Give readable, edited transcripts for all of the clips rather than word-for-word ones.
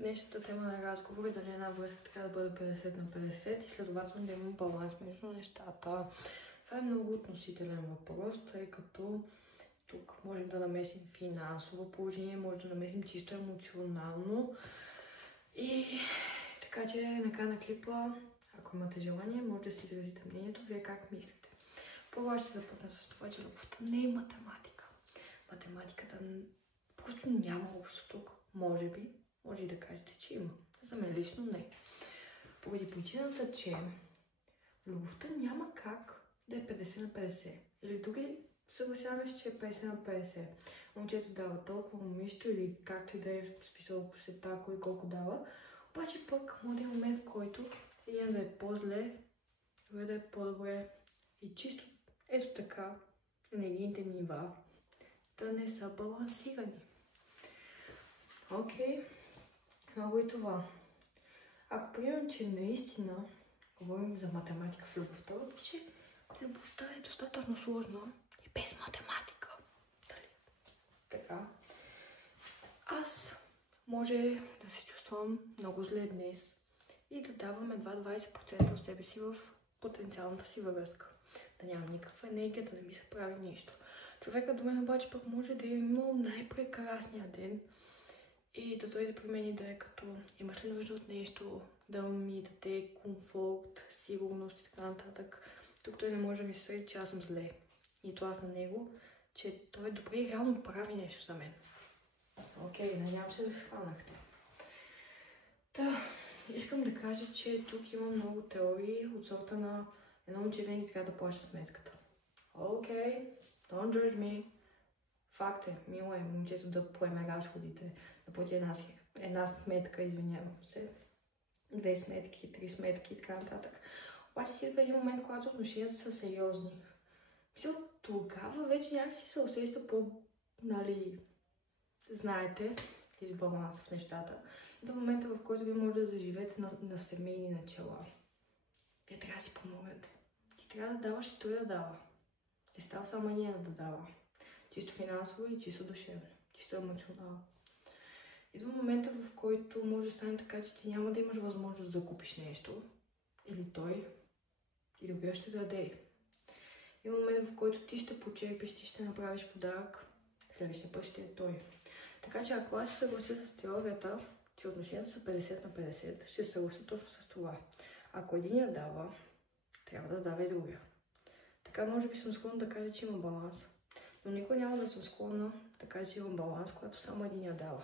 Днешната тема на разговор е дали една връзка трябва да бъде 50 на 50 и следователно да има баланс между нещата. Това е много относителен въпрос, тъй като тук можем да намесим финансово положение, може да намесим чисто емоционално. И така че накрая на клипа, ако имате желание, може да си изразите мнението, вие как мислите. Първо ще започна с това, че любовта не е математика. Математиката просто няма общо тук. Може би, може и да кажете, че има. За мен лично не. Поради причината, че любовта няма как да е 50 на 50. Или дори съгласяваме се, че е 50 на 50. Момчето дава толкова, момичето или както и да е списал по сета, кой колко дава. Обаче пък може да е момент, в който един да е по-зле, друг да е по-добре. И чисто ето така енергийните нива да не са балансирани. Окей, много и това. Ако приемем, че наистина говорим за математика в любовта, въпреки че любовта е достатъчно сложна и без математика. Дали? Така. Аз може да се чувствам много зле днес и да давам едва 20% от себе си в потенциалната си връзка. Да нямам никаква енергия, да не ми се прави нищо. Човекът до мен обаче пък може да е имал най-прекрасния ден и да дойде при мен и да е като имаш ли нужда от нещо, да ми даде комфорт, сигурност и така нататък. Тук той не може да ми съди, че аз съм зле. Нито аз на него, че той е добре и реално прави нещо за мен. Окей, надявам се да се хванахте. Искам да кажа, че тук има много теории от сорта на едно момче винаги трябва да плаща сметката. Окей, don't judge me. Факт е, мило е момчето да поеме разходите, да плати една сметка, извинявам се, 2 сметки, 3 сметки и така нататък. Обаче идва един момент, когато отношенията са сериозни. Мисля, тогава вече някакси се усеща нали, знаете, дисбаланс в нещата. И до момента, в който вие може да заживеете на семейни начала. Вие трябва да си помогнете. Ти трябва да даваш и той да дава. Не става само ние да дава. Чисто финансово и чисто душевно. Чисто емоционално. Идва момента, в който може да стане така, че ти няма да имаш възможност да купиш нещо. Или той. И другия ще даде. Има момент, в който ти ще почерпиш, ти ще направиш подарък. Следващия път ще е той. Така че ако аз се съглася с теорията, че отношенията са 50 на 50, ще се съглася точно с това. Ако един я дава, трябва да дава и другия. Така може би съм склонна да кажа, че има баланс. Но никога няма да съм склонна да кажа, че има баланс, когато само един я дава.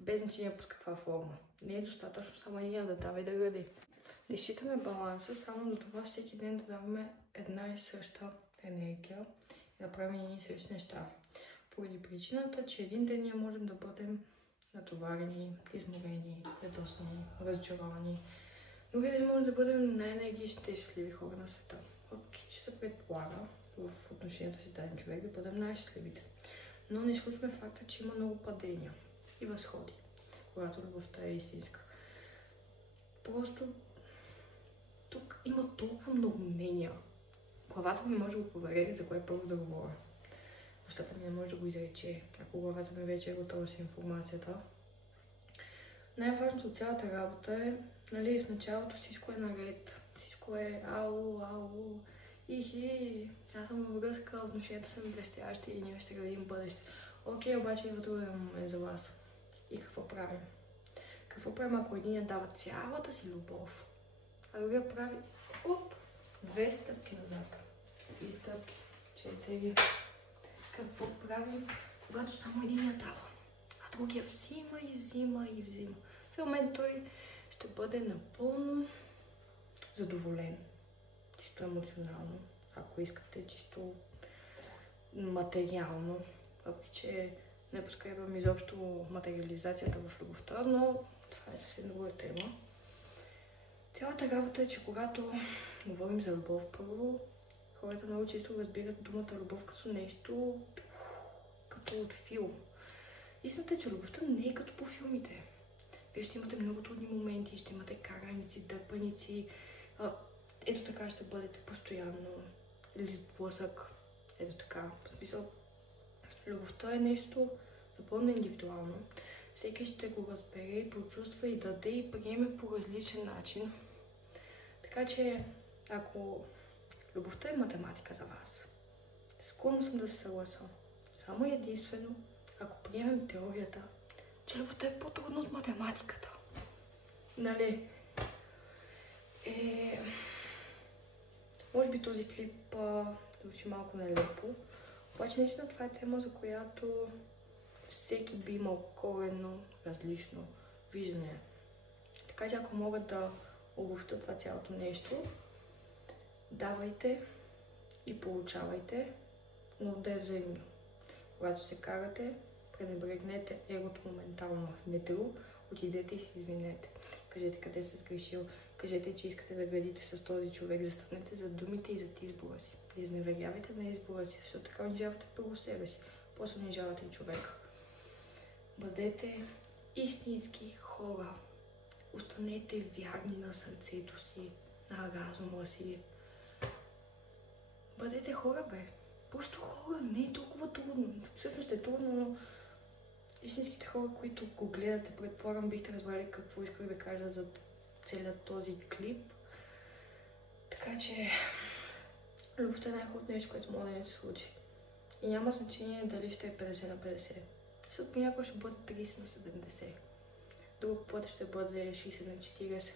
Без значение под каква форма. Не е достатъчно само един я да дава и да гради. Не считаме баланса само до това всеки ден да даваме една и съща енергия и да правим едни и същи неща. Поради причината, че един ден ние можем да бъдем натоварени, изморени, ядосани, разочаровани. Други ден можем да бъдем най-енергичните и щастливи хора на света. Въпреки че се предполага в отношението си даден човек да бъдем най-щастливите. Но не изключваме факта, че има много падения и възходи, когато любовта е истинска. Просто тук има толкова много мнения. Главата ми може да го провери, за кое първо да говоря. Устата ми не може да го изрече, ако главата ми вече е готова с информацията. Най-важното от цялата работа е, нали, в началото всичко е наред. Всичко е ау, ихи, аз съм във връзка, отношенията са ми блестящи и ние ще градим бъдеще. Окей, обаче идва труден момент за вас. И какво правим? Какво правим, ако един я дава цялата си любов, а другия прави, 2 стъпки назад. 3 стъпки, 4. Какво правим, когато само един я дава, а другия взима и взима и взима. В момент той ще бъде напълно задоволен. Чисто емоционално, ако искате, чисто материално. Въпреки че не подкрепям изобщо материализацията в любовта, но това е съвсем друга тема. Цялата работа е, че когато говорим за любов, първо хората много често разбират думата любов като нещо, като от филм. Истината е, че любовта не е като по филмите. Вие ще имате много трудни моменти, ще имате караници, дърпаници. Ето така ще бъдете постоянно. Или сблъсък. Ето така. В смисъл, любовта е нещо напълно индивидуално. всеки ще го разбере, прочувства и даде и приеме по различен начин. Така че, ако любовта е математика за вас, склонна съм да се съгласа. Само единствено, ако приемем теорията, че любовта е по-трудна от математиката. Нали? Може би този клип звучи малко нелепо, обаче наистина това е тема, за която всеки би имал коренно различно виждане. Така че ако мога да обобщя това цялото нещо, давайте и получавайте, но да е взаимно. Когато се карате, пренебрегнете егото моментално, махнете го, отидете и се извинете. Кажете къде сте сгрешил, кажете, че искате да градите с този човек, застанете за думите и зад избора си. Не изневерявайте на избора си, защото така унижавате първо себе си, после унижавате и човека. Бъдете истински хора. Останете вярни на сърцето си, на разума си. Бъдете хора, бе. Просто хора, не е толкова трудно. Всъщност е трудно, но истинските хора, които го гледате, предполагам, бихте разбрали какво исках да кажа за целият този клип. Така че любовта е най-хубавото нещо, което може да ни се случи. И няма значение дали ще е 50 на 50. Защото понякога ще бъде 30 на 70. Друг път ще бъде 60 на 40.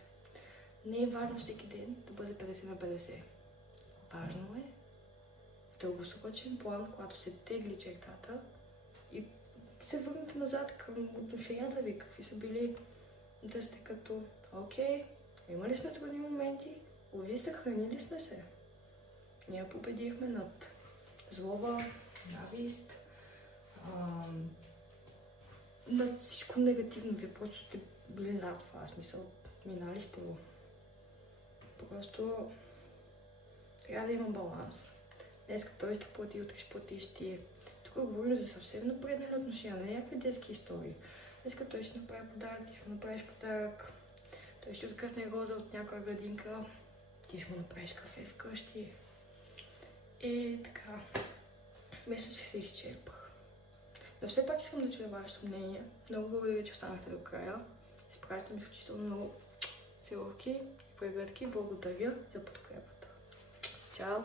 Не е важно всеки ден да бъде 50 на 50. Важно е в дългосрочен план, когато се тегли чертата и се върнете назад към отношенията ви, какви са били, да сте като, окей, имали сме трудни моменти, уви съхранили сме се. Ние победихме над злоба, навист, над всичко негативно. Вие просто сте били над това, смисъл, минали сте го. Просто трябва да има баланс. Днес той ще плати, утре ще платиш ти. Тук говорим за съвсем напреднали отношения, не някакви детски истории. Днес той ще направи подарък, ти ще направиш подарък. Той ще откъсне роза от някаква градинка. Ти ще му направиш кафе вкъщи. И така. Мисля, че се изчерпах. Но все пак искам да чуя вашето мнение. Много благодаря, че останахте до края. Изпращам изключително много целувки и прегръдки. Благодаря за подкрепата. Чао!